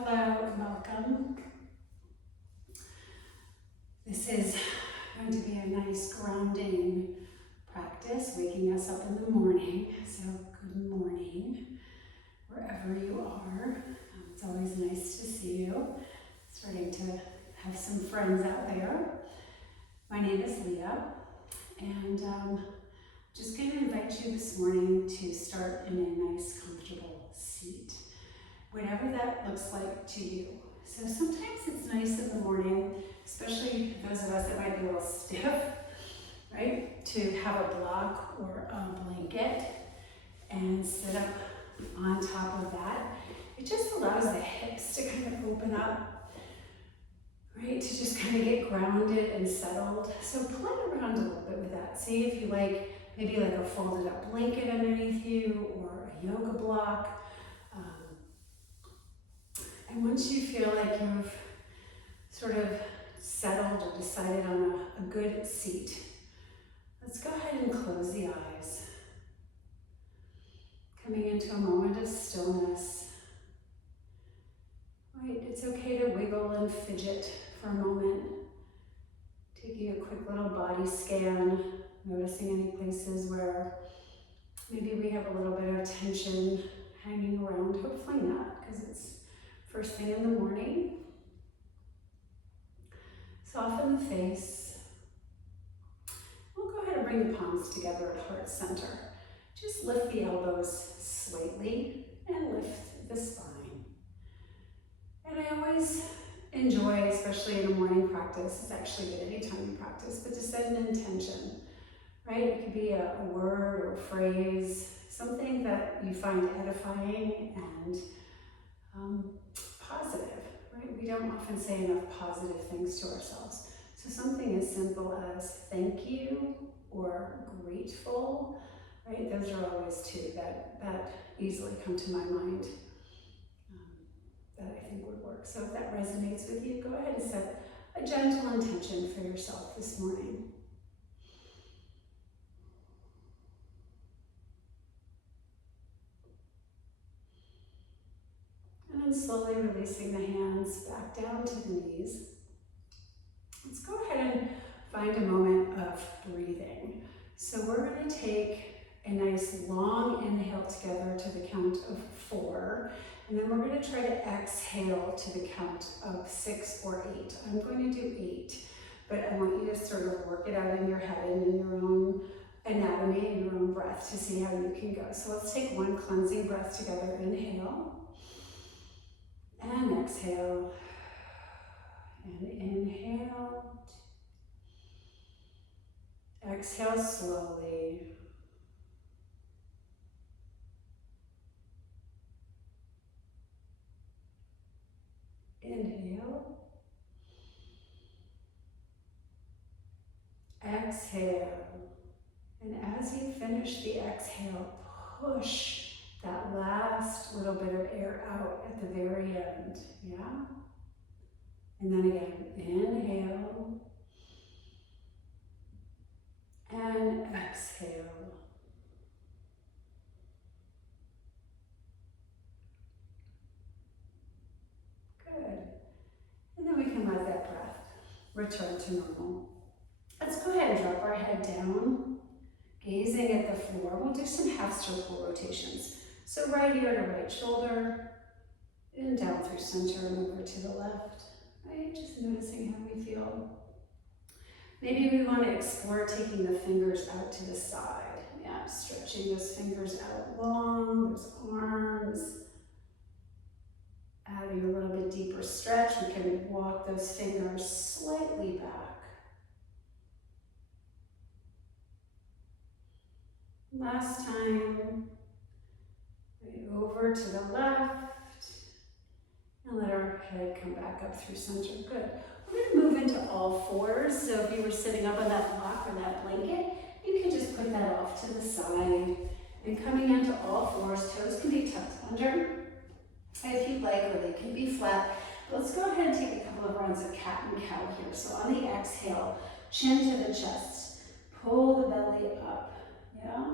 Hello and welcome. This is going to be a nice grounding practice, waking us up in the morning. So good morning, wherever you are. It's always nice to see you. Starting to have some friends out there. My name is Leah, and just going to invite you this morning to start in a nice, comfortable seat, whatever that looks like to you. So sometimes it's nice in the morning, especially those of us that might be a little stiff, right, to have a block or a blanket and sit up on top of that. It just allows the hips to kind of open up, right, to just kind of get grounded and settled. So play around a little bit with that. See if you like, maybe like a folded up blanket underneath you or a yoga block. And once you feel like you've sort of settled or decided on a good seat, let's go ahead and close the eyes. Coming into a moment of stillness. Right, it's okay to wiggle and fidget for a moment. Taking a quick little body scan, noticing any places where maybe we have a little bit of tension hanging around. Hopefully not, because it's first thing in the morning. Soften the face. We'll go ahead and bring the palms together at heart center. Just lift the elbows slightly and lift the spine. And I always enjoy, especially in a morning practice, it's actually good anytime you practice, but to set an intention, right? It could be a word or a phrase, something that you find edifying and positive, right? We don't often say enough positive things to ourselves. So something as simple as thank you or grateful, right? Those are always two that easily come to my mind that I think would work. So if that resonates with you, go ahead and set a gentle intention for yourself this morning. And then slowly releasing the hands back down to the knees. Let's go ahead and find a moment of breathing. So we're going to take a nice long inhale together to the count of 4. And then we're going to try to exhale to the count of 6 or 8. I'm going to do 8, but I want you to sort of work it out in your head and in your own anatomy and your own breath to see how you can go. So let's take one cleansing breath together. Inhale. And exhale, and inhale, exhale slowly, inhale, exhale, and as you finish the exhale, push that last little bit of air out at the very end, yeah? And then again, inhale, and exhale. Good. And then we can let that breath return to normal. Let's go ahead and drop our head down, gazing at the floor. We'll do some half circle rotations. So right ear to right shoulder, and down through center and over to the left, right? Just noticing how we feel. Maybe we want to explore taking the fingers out to the side. Yeah, stretching those fingers out long, those arms. Adding a little bit deeper stretch, we can walk those fingers slightly back. Last time. Over to the left, and let our head come back up through center. Good. We're going to move into all fours. So if you were sitting up on that block or that blanket, you can just put that off to the side. And coming into all fours, toes can be tucked under if you'd like, or they can be flat. But let's go ahead and take a couple of rounds of cat and cow here. So on the exhale, chin to the chest, pull the belly up. Yeah.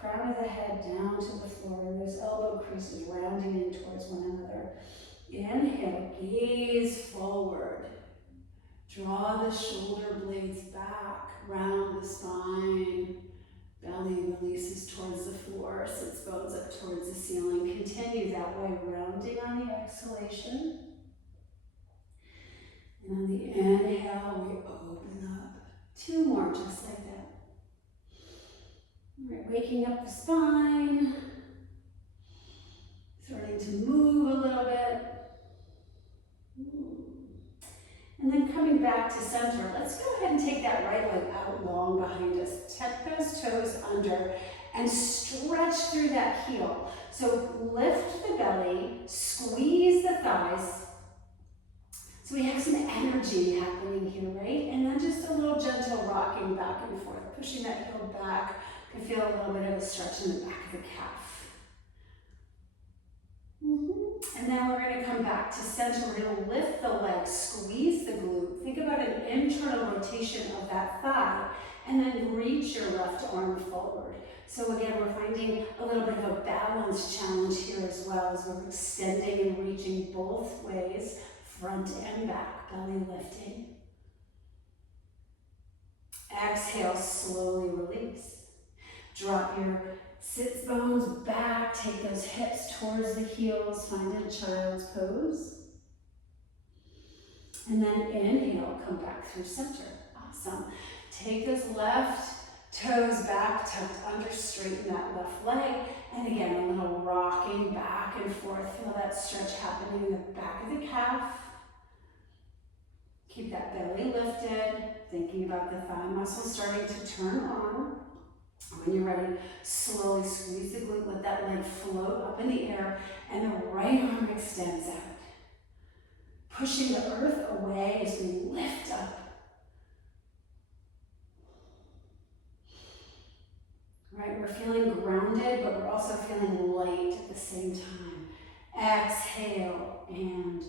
crown of the head down to the floor, those elbow creases rounding in towards one another. Inhale, gaze forward. Draw the shoulder blades back, round the spine. Belly releases towards the floor, sits bones up towards the ceiling. Continue that way, rounding on the exhalation. And on the inhale, we open up. 2 more, just like that. All right, waking up the spine. Starting to move a little bit. And then coming back to center, let's go ahead and take that right leg out long behind us. Tuck those toes under and stretch through that heel. So lift the belly, squeeze the thighs. So we have some energy happening here, right? And then just a little gentle rocking back and forth, pushing that heel back. You can feel a little bit of a stretch in the back of the calf. And then we're going to come back to center. We're going to lift the leg, squeeze the glute. Think about an internal rotation of that thigh, and then reach your left arm forward. So again, we're finding a little bit of a balance challenge here as well, as we're extending and reaching both ways, front and back, belly lifting. Exhale, slowly release. Drop your sits bones back, take those hips towards the heels, find a child's pose. And then inhale, come back through center. Awesome. Take those left toes back, tucked under, straighten that left leg. And again, a little rocking back and forth. Feel that stretch happening in the back of the calf. Keep that belly lifted, thinking about the thigh muscles starting to turn on. When you're ready, slowly squeeze the glute, let that leg float up in the air, and the right arm extends out. Pushing the earth away as we lift up. Right, we're feeling grounded, but we're also feeling light at the same time. Exhale and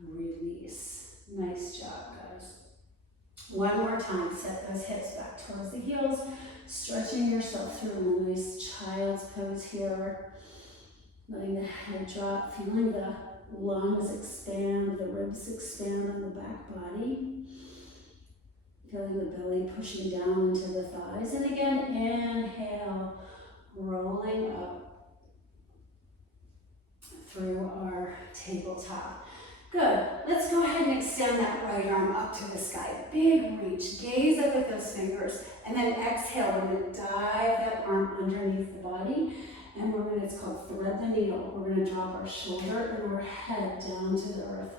release. Nice job, guys. One more time, set those hips back towards the heels. Stretching yourself through a nice child's pose here. Letting the head drop, feeling the lungs expand, the ribs expand on the back body. Feeling the belly pushing down into the thighs. And again, inhale, rolling up through our tabletop. Good. Let's go ahead and extend that right arm up to the sky. Big reach. Gaze up at those fingers. And then exhale. We're going to dive that arm underneath the body. And we're going to, it's called thread the needle. We're going to drop our shoulder and our head down to the earth.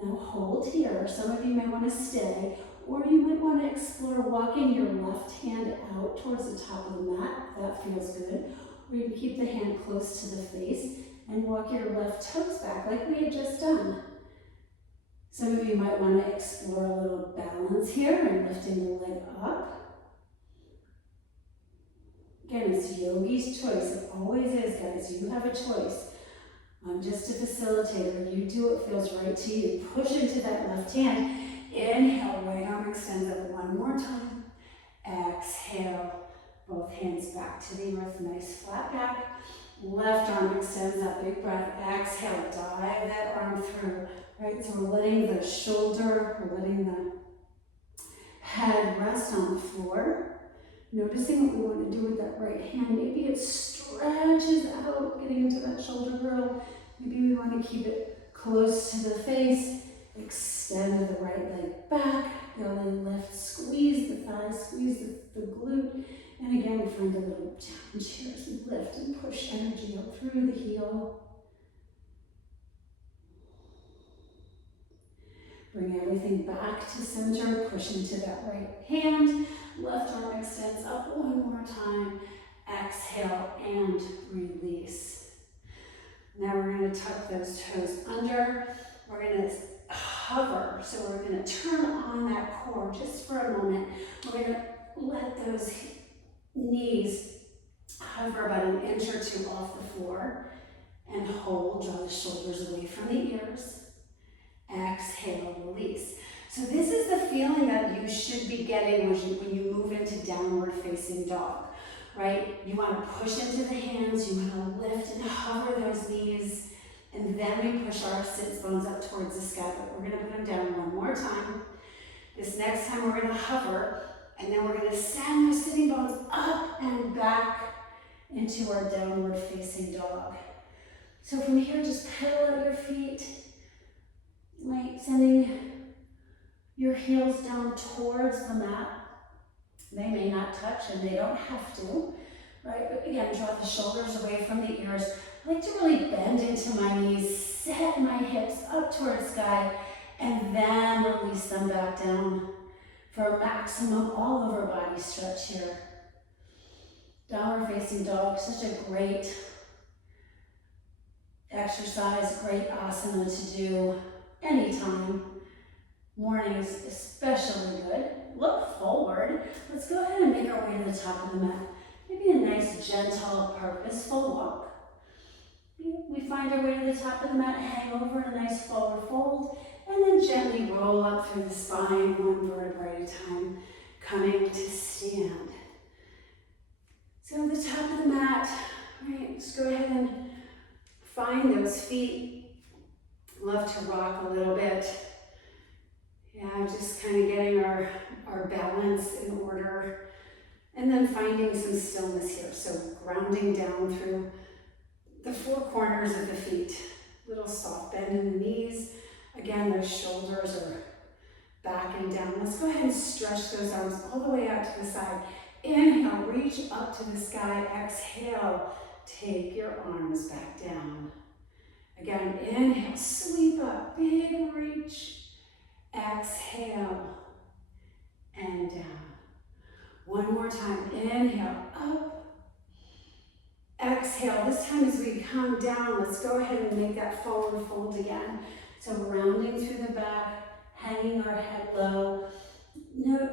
Now hold here. Some of you may want to stay, or you might want to explore walking your left hand out towards the top of the mat. That feels good. Or you can keep the hand close to the face and walk your left toes back like we had just done. Some of you might want to explore a little balance here and lifting the leg up. Again, it's yogi's choice. It always is, guys. You have a choice. I'm just a facilitator. You do what feels right to you. Push into that left hand. Inhale, right arm extends up one more time. Exhale, both hands back to the earth. Nice flat back. Left arm extends up, big breath. Exhale, dive that arm through. Right, so we're letting the shoulder, we're letting the head rest on the floor. Noticing what we want to do with that right hand. Maybe it stretches out, getting into that shoulder girdle. Maybe we want to keep it close to the face. Extend the right leg back, belly lift, squeeze the thigh, squeeze the glute. And again, we find a little challenge here as we lift and push energy out through the heel. Bring everything back to center, push into that right hand. Left arm extends up one more time. Exhale and release. Now we're going to tuck those toes under. We're going to hover. So we're going to turn on that core just for a moment. We're going to let those knees hover about an inch or two off the floor and hold. Draw the shoulders away from the ears. Exhale, release. So this is the feeling that you should be getting when you move into downward facing dog. right? You want to push into the hands, you want to lift and hover those knees, and then we push our sits bones up towards the sky, but we're going to put them down one more time. This next time we're going to hover, and then we're going to send those sitting bones up and back into our downward facing dog. So from here, just pedal out your feet, right? Sending your heels down towards the mat. They may not touch and they don't have to, right? But again, draw the shoulders away from the ears. I like to really bend into my knees, set my hips up towards sky, and then release them back down for a maximum all over body stretch here. Downward facing dog, such a great exercise, great asana to do anytime. Mornings especially good. Look forward. Let's go ahead and make our way to the top of the mat. Maybe a nice, gentle, purposeful walk. We find our way to the top of the mat, hang over in a nice forward fold, and then gently roll up through the spine, one vertebrae at a time, coming to stand. So the top of the mat, right, let's go ahead and find those feet. Love to rock a little bit. Yeah, just kind of getting our balance in order. And then finding some stillness here. So grounding down through the four corners of the feet. Little soft bend in the knees. Again, those shoulders are back and down. Let's go ahead and stretch those arms all the way out to the side. Inhale, reach up to the sky. Exhale, take your arms back down. Again, inhale, sweep up, big reach. Exhale and down. One more time, inhale, up. Exhale, this time as we come down, let's go ahead and make that forward fold again. So rounding through the back, hanging our head low.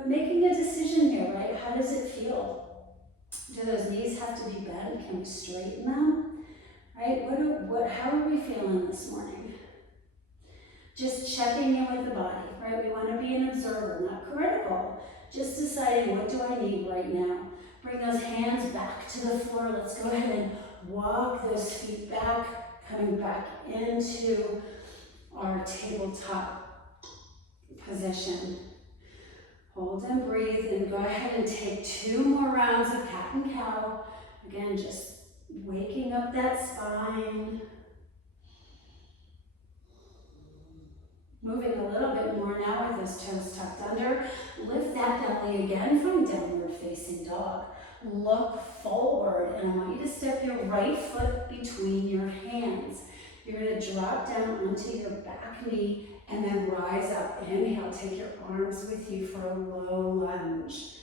Making a decision here, right? How does it feel? Do those knees have to be bent? Can we straighten them? Right? How are we feeling this morning? Just checking in with the body, right? We want to be an observer, not critical. Just deciding, what do I need right now? Bring those hands back to the floor. Let's go ahead and walk those feet back, coming back into our tabletop position. Hold and breathe, and go ahead and take 2 more rounds of cat and cow. Again, just waking up that spine. Moving a little bit more now with those toes tucked under. Lift that belly again from downward facing dog. Look forward, and I want you to step your right foot between your hands. You're going to drop down onto your back knee and then rise up. Inhale, take your arms with you for a low lunge.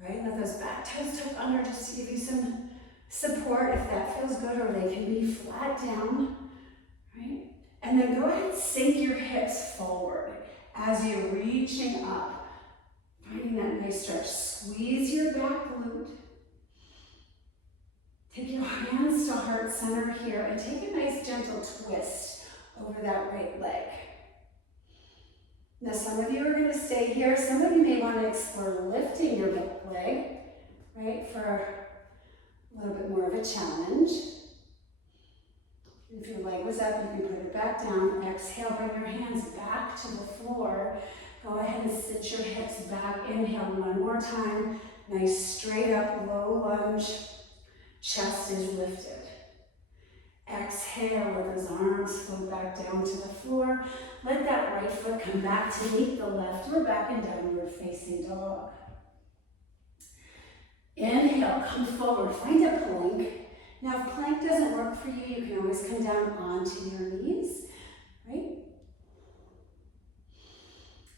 Right? Let those back toes tuck under just to give you some support if that feels good, or they can be flat down. Right? And then go ahead and sink your hips forward as you're reaching up. Finding that nice stretch. Squeeze your back glute. Take your hands to heart center here and take a nice gentle twist over that right leg. Now some of you are going to stay here. Some of you may want to explore lifting your back leg, right, for a little bit more of a challenge. If your leg was up, you can put it back down. Exhale, bring your hands back to the floor. Go ahead and sit your hips back. Inhale one more time. Nice straight up, low lunge. Chest is lifted. Exhale, let those arms float back down to the floor. Let that right foot come back to meet the left. We're back in downward facing dog. Inhale, come forward, find a plank. Now if plank doesn't work for you, you can always come down onto your knees, right?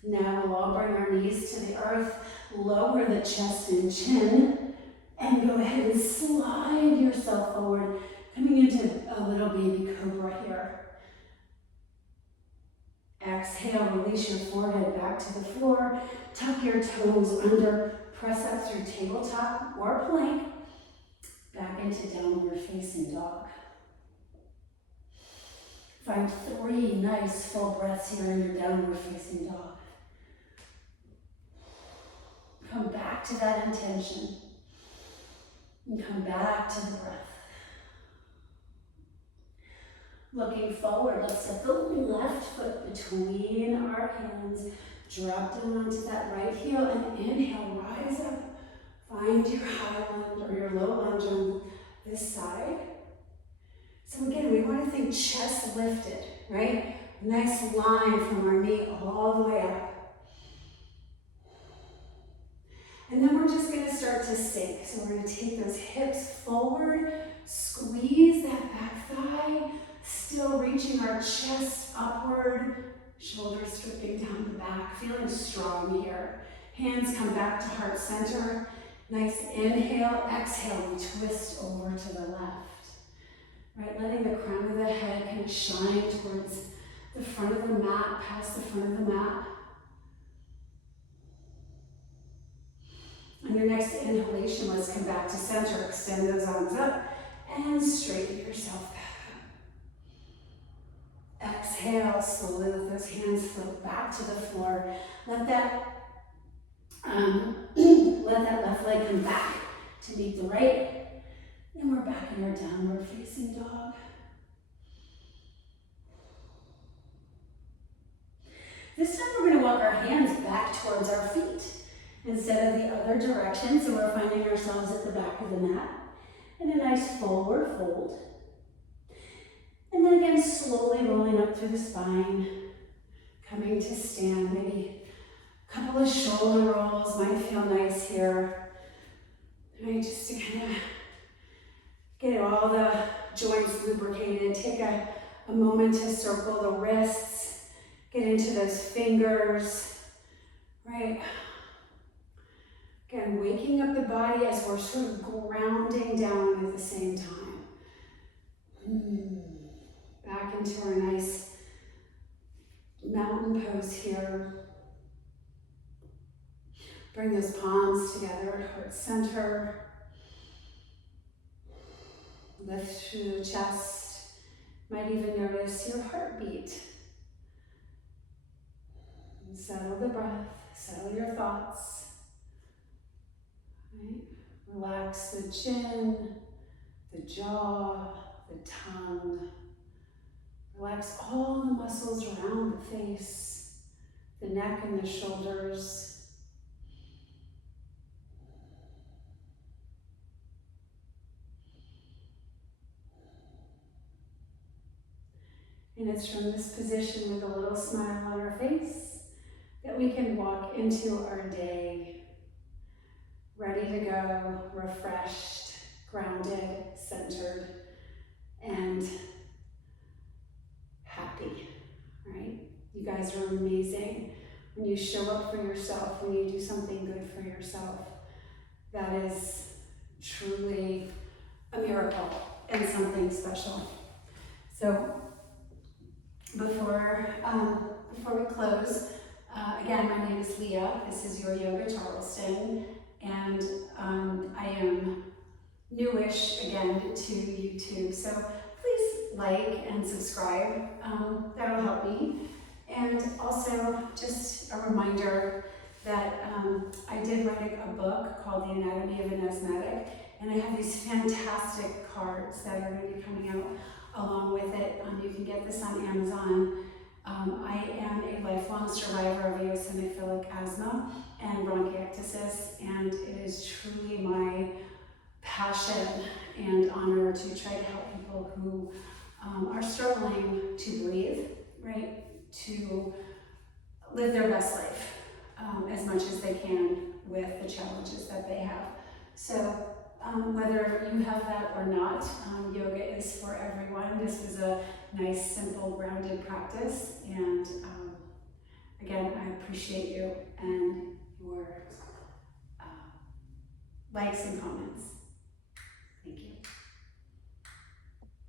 Now we'll all bring our knees to the earth, lower the chest and chin, and go ahead and slide yourself forward, coming into a little baby cobra here. Exhale, release your forehead back to the floor, tuck your toes under, press up through tabletop or plank, back into downward facing dog. Find 3 nice full breaths here in your downward facing dog. Come back to that intention. And come back to the breath. Looking forward, let's step the left foot between our hands. Drop down onto that right heel and inhale, rise up. Find your high lunge or your low lunge on this side. So again, we want to think chest lifted, right? Nice line from our knee all the way up. And then we're just going to start to sink. So we're going to take those hips forward, squeeze that back thigh, still reaching our chest upward, shoulders dripping down the back, feeling strong here. Hands come back to heart center. Nice inhale, exhale, we twist over to the left. Right, letting the crown of the head kind of shine towards the front of the mat, past the front of the mat. On your next inhalation, let's come back to center. Extend those arms up and straighten yourself back up. Exhale, slowly let those hands float back to the floor. Let that left leg come back to meet the right. And we're back in our downward facing dog. This time we're going to walk our hands back towards our feet instead of the other direction. So we're finding ourselves at the back of the mat in a nice forward fold. And then again, slowly rolling up through the spine, coming to stand. Maybe a couple of shoulder rolls might feel nice here. Right, just to kind of get all the joints lubricated. Take a moment to circle the wrists, get into those fingers, right? Again, waking up the body as we're sort of grounding down at the same time. Back into our nice mountain pose here. Bring those palms together, heart center. Lift through the chest. Might even notice your heartbeat. And settle the breath, settle your thoughts. Right? Relax the chin, the jaw, the tongue. Relax all the muscles around the face, the neck and the shoulders. And it's from this position with a little smile on our face that we can walk into our day ready to go, refreshed, grounded, centered, and happy, right? You guys are amazing. When you show up for yourself, when you do something good for yourself, that is truly a miracle and something special. So before we close, again, my name is Leah. This is Your Yoga Charleston, and I am newish again to YouTube. So please like and subscribe. That'll help me. And also, just a reminder that I did write a book called The Anatomy of an Asthmatic, and I have these fantastic cards that are going to be coming out along with it. You can get this on Amazon. I am a lifelong survivor of eosinophilic asthma and bronchiectasis, and it is truly my passion and honor to try to help people who are struggling to breathe, right? To live their best life as much as they can with the challenges that they have. So whether you have that or not, yoga is for everyone. This was a nice, simple, grounded practice. And again, I appreciate you and your likes and comments. Thank you.